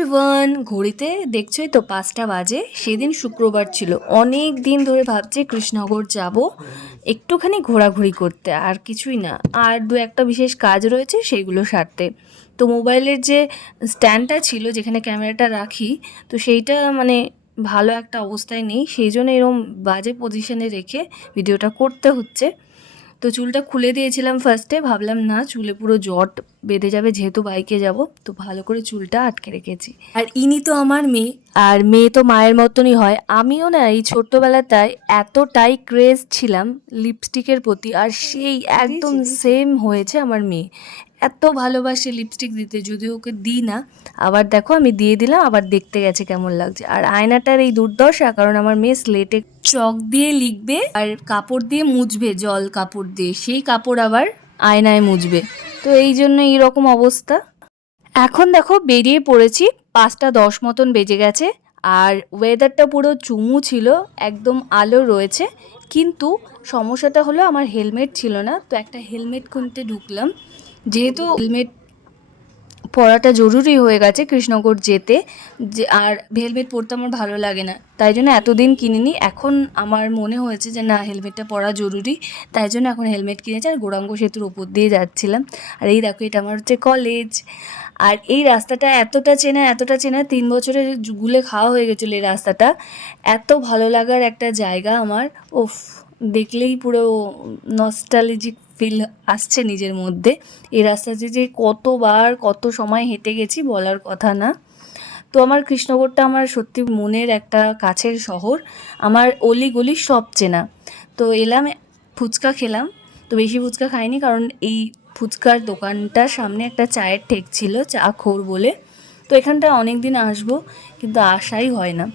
Everyone ঘড়িতে দেখছোই তো পাঁচটা বাজে, সেদিন শুক্রবার ছিল। অনেক দিন ধরে ভাবছি কৃষ্ণনগর যাব, একটুখানি ঘোরাঘুরি করতে, আর কিছুই না। আর দু একটা বিশেষ কাজ রয়েছে সেইগুলো সারতে। তো মোবাইলের যে স্ট্যান্ডটা ছিল, যেখানে ক্যামেরাটা রাখি, তো সেইটা মানে ভালো একটা অবস্থায় নেই। সেই জন্য এরকম বাজে পজিশনে রেখে ভিডিওটা করতে হচ্ছে। তো চুলটা খুলে দিয়েছিলাম ফার্স্টে ভাবলাম না চুলে পুরো জট বেঁধে যাবে যেহেতু বাইকে যাব তো ভালো করে চুলটা আটকে রেখেছি। আর ইনি তো আমার মেয়ে আর মেয়ে তো মায়ের মতনই হয়। আমিও না এই ছোট্টবেলাটায় এতটাই ক্রেজ ছিলাম লিপস্টিকের প্রতি আর সেই একদম সেম হয়েছে আমার মেয়ে। এত ভালোবাসে লিপস্টিক দিতে, যদি ওকে দিই না, আবার দেখো আমি দিয়ে দিলাম, আবার দেখতে গেছে কেমন লাগছে। আর আয়নাটার এই দুর্দশা, কারণ আমার মেয়ে স্লেটে চক দিয়ে লিখবে আর কাপড় দিয়ে মুছবে, জল কাপড় দিয়ে। সেই কাপড় আবার আয়নায় মুছবে। তো এই জন্য এইরকম অবস্থা। এখন দেখো বেরিয়ে পড়েছি, পাঁচটা দশ মতন বেজে গেছে, আর ওয়েদারটা পুরো চুমু ছিল, একদম আলো রয়েছে। কিন্তু সমস্যাটা হলো আমার হেলমেট ছিল না, তো একটা হেলমেট কিনতে ঢুকলাম। যেহেতু হেলমেট পরাটা জরুরি হয়ে গেছে কৃষ্ণনগর যেতে, যে আর হেলমেট পরতে আমার ভালো লাগে না। তাই জন্য এতদিন কিনিনি। এখন আমার মনে হয়েছে যে না হেলমেটটা পরা জরুরি। তাই জন্য এখন হেলমেট কিনেছি আর গোরাঙ্গ সেতুর ওপর দিয়ে যাচ্ছিলাম। আর এই দেখো, এটা আমার হচ্ছে কলেজ আর এই রাস্তাটা এতটা চেনা এতটা চেনা, তিন বছরের গুলে খাওয়া হয়ে গেছিল এই রাস্তাটা। এত ভালো লাগার একটা জায়গা আমার। ওফ দেখলেই পুরো নস্টালজিক ফিল আসছে নিজের মধ্যে। এই রাস্তাতে যে কতবার, কত সময় হেঁটে গেছি বলার কথা না। তো আমার কৃষ্ণগড়টা আমার সত্যি মনের একটা কাছের শহর। আমার অলি গলি সব চেনা। তো এলাম, ফুচকা খেলাম। তো বেশি ফুচকা খাইনি কারণ এই ফুচকার দোকানটার সামনে একটা চায়ের ঠেক ছিল, চা খোর বলে। তো এখানটা অনেক দিন আসব, কিন্তু আসাই হয় না।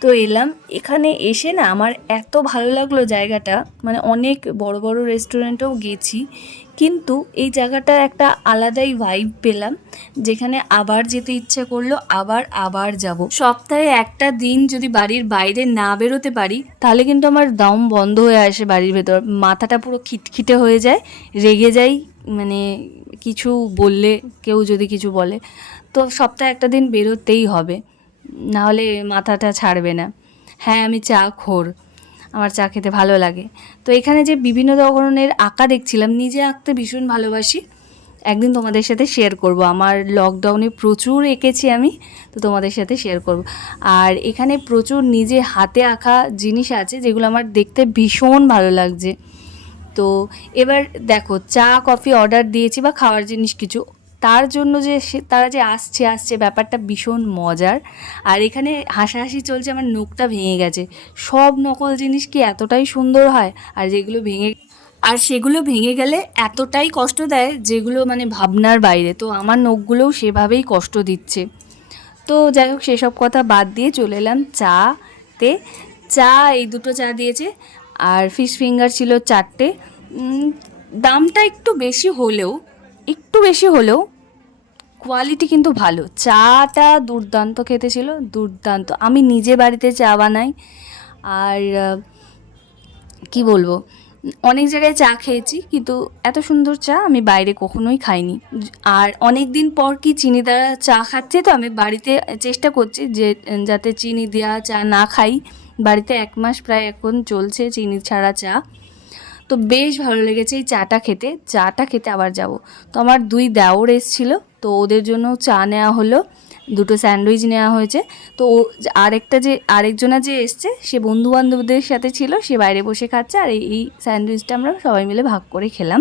তো এলাম, এখানে এসে না আমার এত ভালো লাগল জায়গাটা মানে অনেক বড় বড় রেস্টুরেন্টেও গেছি। কিন্তু এই জায়গাটা একটা আলাদাই ভাইব পেলাম, যেখানে আবার যেতে ইচ্ছে করল, আবার আবার যাব। সপ্তাহে একটা দিন যদি বাড়ির বাইরে না বেরোতে পারি, তাহলে কিন্তু আমার দম বন্ধ হয়ে আসে বাড়ির ভেতর। মাথাটা পুরো খিটখিটে হয়ে যায়, রেগে যাই মানে কিছু বললে, কেউ যদি কিছু বলে। তো সপ্তাহে একটা দিন বেরোতেই হবে নাহলে মাথাটা ছাড়বে না। হ্যাঁ আমি চা খোর। আমার চা খেতে ভালো লাগে। তো এখানে যে বিভিন্ন ধরনের আঁকা দেখছিলাম, নিজে আঁকতে ভীষণ ভালোবাসি। একদিন তোমাদের সাথে শেয়ার করব। আমার লকডাউনে প্রচুর এঁকেছি আমি, তো তোমাদের সাথে শেয়ার করব। আর এখানে প্রচুর নিজে হাতে আঁকা জিনিস আছে, যেগুলো আমার দেখতে ভীষণ ভালো লাগছে। তো এবার দেখো, চা, কফি অর্ডার দিয়েছি বা খাওয়ার জিনিস কিছু তার জন্য যে তারা যে আসছে আসছে, ব্যাপারটা ভীষণ মজার। আর এখানে হাসাহাসি চলছে, আমার নোকটা ভেঙে গেছে। সব নকল জিনিস কি এতটাই সুন্দর হয়? আর যেগুলো ভেঙে, আর সেগুলো ভেঙে গেলে এতটাই কষ্ট দেয় যেগুলো মানে ভাবনার বাইরে। তো আমার নখগুলোও সেভাবেই কষ্ট দিচ্ছে। তো যাই হোক, সেসব কথা বাদ দিয়ে চলে এলাম চাতে। চা এই দুটো চা দিয়েছে, আর ফিশ ফিঙ্গার ছিল চারটে। দামটা একটু বেশি হলেও, একটু বেশি হলেও কোয়ালিটি কিন্তু ভালো। চাটা দুর্দান্ত খেতে ছিল, দুর্দান্ত। আমি নিজে বাড়িতে চা বানাই, আর কি বলব? অনেক জায়গায় চা খেয়েছি, কিন্তু এত সুন্দর চা আমি বাইরে কখনোই খাইনি। আর অনেক দিন পর কি চিনি দ্বারা চা খাচ্ছে, তো আমি বাড়িতে চেষ্টা করছি যে, যাতে চিনি দেওয়া চা না খাই। বাড়িতে এক মাস প্রায় এখন চলছে চিনি ছাড়া চা। তো বেশ ভালো লেগেছে এই চাটা খেতে। চাটা খেতে আবার যাব। তো আমার দুই দেওর এসছিল, তো ওদের জন্য চা নেওয়া হলো, দুটো স্যান্ডউইচ নেওয়া হয়েছে। তো আরেকটা যে, আরেকজনা যে এসছে, সে বন্ধু বান্ধবদের সাথে ছিল, সে বাইরে বসে খাচ্ছে, আর এই স্যান্ডউইচটা আমরা সবাই মিলে ভাগ করে খেলাম।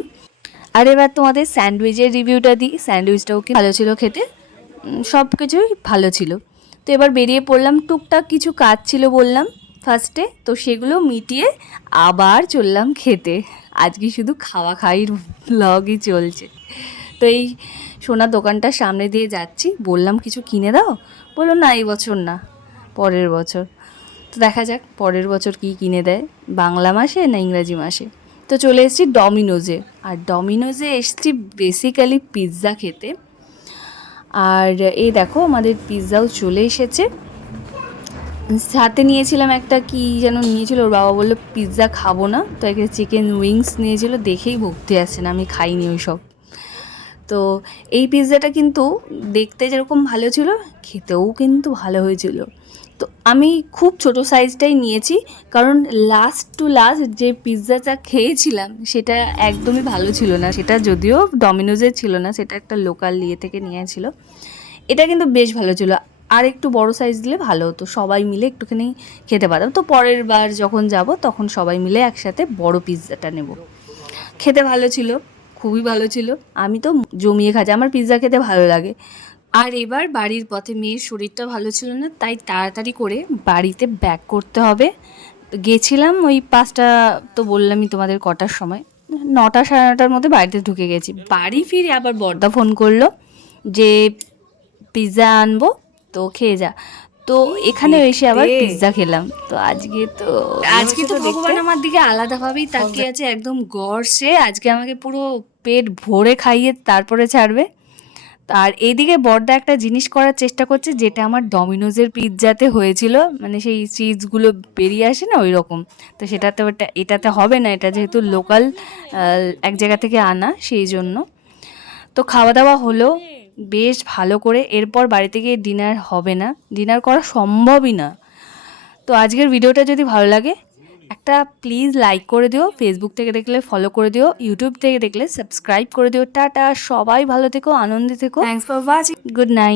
আর এবার তোমাদের স্যান্ডউইচের রিভিউটা দিই। স্যান্ডউইচটাও কি ভালো ছিল খেতে? সব কিছুই ভালো ছিল। তো এবার বেরিয়ে পড়লাম। টুকটাক কিছু কাজ ছিল বললাম। ফার্স্টে তো সেগুলো মিটিয়ে আবার চললাম খেতে। আজকে শুধু খাওয়া খাইর ব্লগই চলছে। তো এই সোনার দোকানটার সামনে দিয়ে যাচ্ছি। বললাম, কিছু কিনে দাও? বলল, না, এই বছর না, পরের বছর। তো দেখা যাক, পরের বছর কি কিনে দেয়, বাংলা মাসে না ইংরাজি মাসে? তো চলে এসেছি ডমিনোজে আর ডমিনোজে এসেছি বেসিক্যালি পিৎজা খেতে। আর এই দেখো, আমাদের পিৎজাও চলে এসেছে। সাথে নিয়েছিলাম একটা কি যেন নিয়েছিল, ওর বাবা বলল, পিৎজা খাব না। তো একটা চিকেন উইংস নিয়েছিল, দেখেই ভক্তি আসছে না, আমি খাইনি ওই সব তো এই পিৎজাটা কিন্তু দেখতে যেরকম ভালো ছিল, খেতেও কিন্তু ভালো হয়েছিল। তো আমি খুব ছোট সাইজটাই নিয়েছি, কারণ লাস্ট টু লাস্ট যে পিৎজাটা খেয়েছিলাম, সেটা একদমই ভালো ছিল না। সেটা যদিও ডমিনোজের ছিল না, সেটা একটা লোকাল ইয়ে থেকে নিয়েছিল এটা কিন্তু বেশ ভালো ছিল। আর একটু বড় সাইজ দিলে ভালো হতো। সবাই মিলে একটুখানি খেতে পারতাম। তো পরের বার যখন যাব, তখন সবাই মিলে একসাথে বড় পিৎজাটা নেব। খেতে ভালো ছিল, খুবই ভালো ছিল। আমি তো জমিয়ে খাচ্ছি, আমার পিৎজা খেতে ভালো লাগে। আর এবার বাড়ির পথে মেয়ের শরীরটা ভালো ছিল না, তাই তাড়াতাড়ি করে বাড়িতে ব্যাক করতে হবে। গেছিলাম ওই পাঁচটা, তো বললামই তোমাদের কটার সময়। নটা সাড়ে নটার মধ্যে বাড়িতে ঢুকে গেছি। বাড়ি ফিরে আবার বর্দা ফোন করল যে পিৎজা আনব। তো খেয়ে যা। তো এখানে এসে আবার পিৎজা খেলাম। তো আজকে তো আজকে তো ভগবান আমার দিকে আলাদাভাবেই তাকিয়ে আছে একদম গড়ছে আজকে আমাকে পুরো পেট ভরে খাইয়ে তারপরে ছাড়বে। আর এইদিকে বড়দা একটা জিনিস করার চেষ্টা করছে যেটা আমার ডমিনোজের পিৎজাতে হয়েছিল। মানে সেই চিজগুলো বেরিয়ে আসে না ওই রকম তো সেটাতে ওটা এটাতে হবে না এটা যেহেতু লোকাল এক জায়গা থেকে আনা সেই জন্য। তো খাওয়া দাওয়া হলো। বেশ ভালো করে এরপর বাড়িতে গিয়ে ডিনার হবে না। ডিনার করা সম্ভবই না। তো আজকের ভিডিওটা যদি ভালো লাগে একটা প্লিজ লাইক করে দিও ফেসবুক থেকে দেখলে ফলো করে দিও ইউটিউব থেকে দেখলে সাবস্ক্রাইব করে দিও। টাটা সবাই ভালো থেকো আনন্দে থেকো। Thanks for watching good night